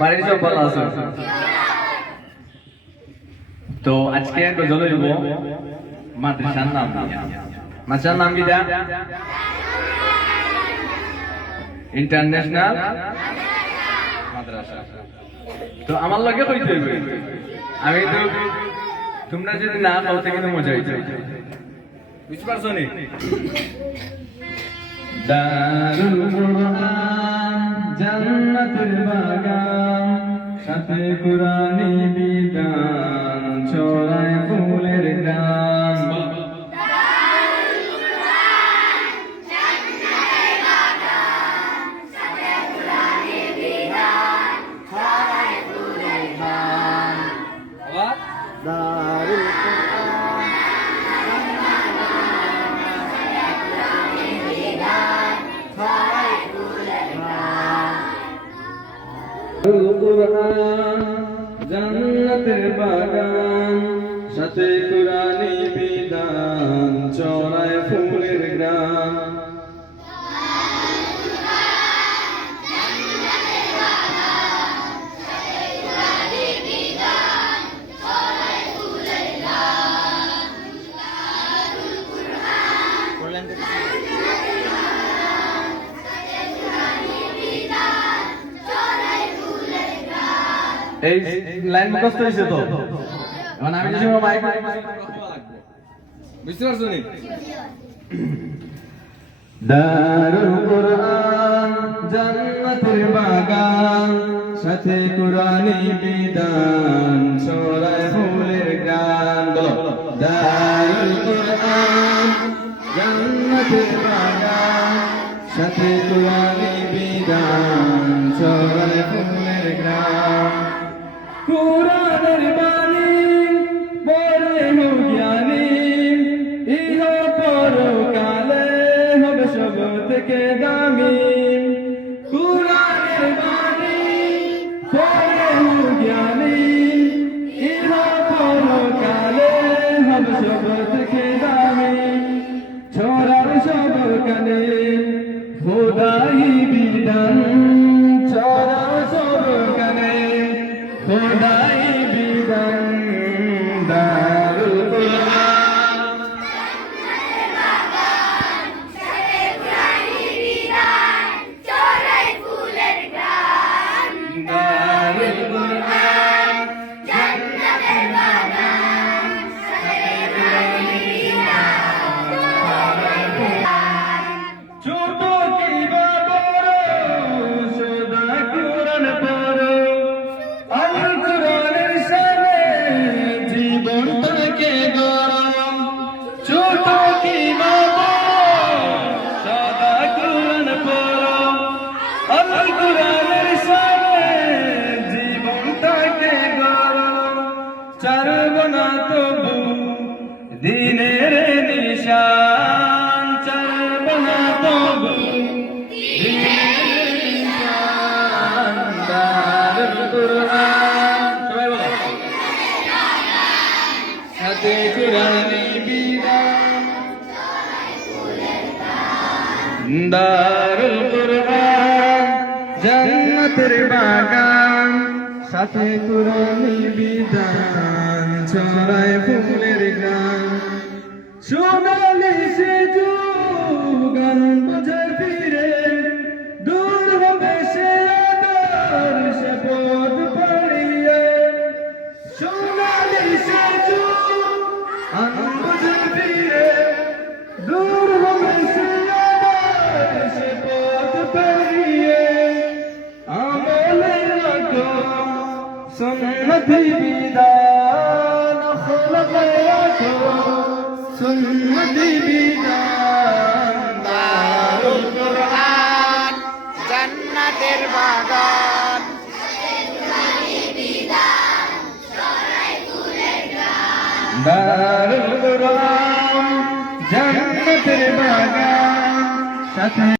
বাড়ির সব ভালো আছে? তো আজকে গজল হইব মাদ্রাসার নাম দিয়া। মাদ্রাসার নাম কি দেয়া? ইন্টারন্যাশনাল মাদ্রাসা। তো আমার লগে কইতে হইবে, আমি তো তোমরা যদি না খাও তো কিন্তু মজা হইছে, বুঝতে পারছো নি? দারুল কুরআন জান্নাতুল বাগান, সাথে কুরআনি বিধান, ছড়ায় ফুলের গান। দারুল কুরআন জান্নাতের বাগান, সাথে কুরআনি বিধান, ছড়ায় ফুলের গ্রাম। এই লাইন মুখস্থ হয়েছে তো, এখন আমি যদি মাইক বুঝতে পারছো নি? দারুল কুরআন জান্নাতের বাগান, সাথে কুরআনি বিধান, ছড়ায় ফুলের গান। বলো দারুল কুরআন জান্নাতের বাগান, সাথে কুরআনি বিধান, ছড়ায় ফুলের গান। কুরআনের বাণী পড়ে হো জ্ঞানী, ইহ পরকালে হবে সব থেকে দামি। কুরআনের বাণী পড়ে হো জ্ঞানী, ইহ পরকালে হবে সব থেকে দামি। ছড়ার সব কানে খোদাই বিধান, ছড়ার সব কানে খোদাই বিধান। দারুল কুরআন দারুল কুরআন জান্নাতের বাগান, সাথে কুরআনি বিধান, ছড়ায় ফুলের। ছোট কিবা বড় সদা কুরআন পড়ো, আল কুরআনের শানে জীবনটাকে গড়ো। ছোট কিবা বড় সদা কুরআন পড়ো, আল কুরআনের শানে জীবনটাকে গড়ো। ছাড়ব না তবু দিনের নিশান, ছাড়ব না তবু দিনের নিশান। দারুল কুরআন সবাই বলো, সাথে কুরআনি বিধান। দারুল কুরআন জান্নাতের বাগান, সাথে কুরআনি বিধান, ছড়ায় ফুলের গান। সোনালি সে যুগান বুঝে ফিরে, দূর হবে সে আদর্শ পথ পাড়িয়ে। সোনালি সে যুগান বুঝে ফিরে, দূর হবে সে আদর্শ পথ পাড়িয়ে। আমলে রাখো সুন্নতি বিধান, আখলাকে রাখো সুন্নতি বিধান। দারুল কুরআন জান্নাতের বাগান, দারুল কুরআন জান্নাতের বাগান, সাথে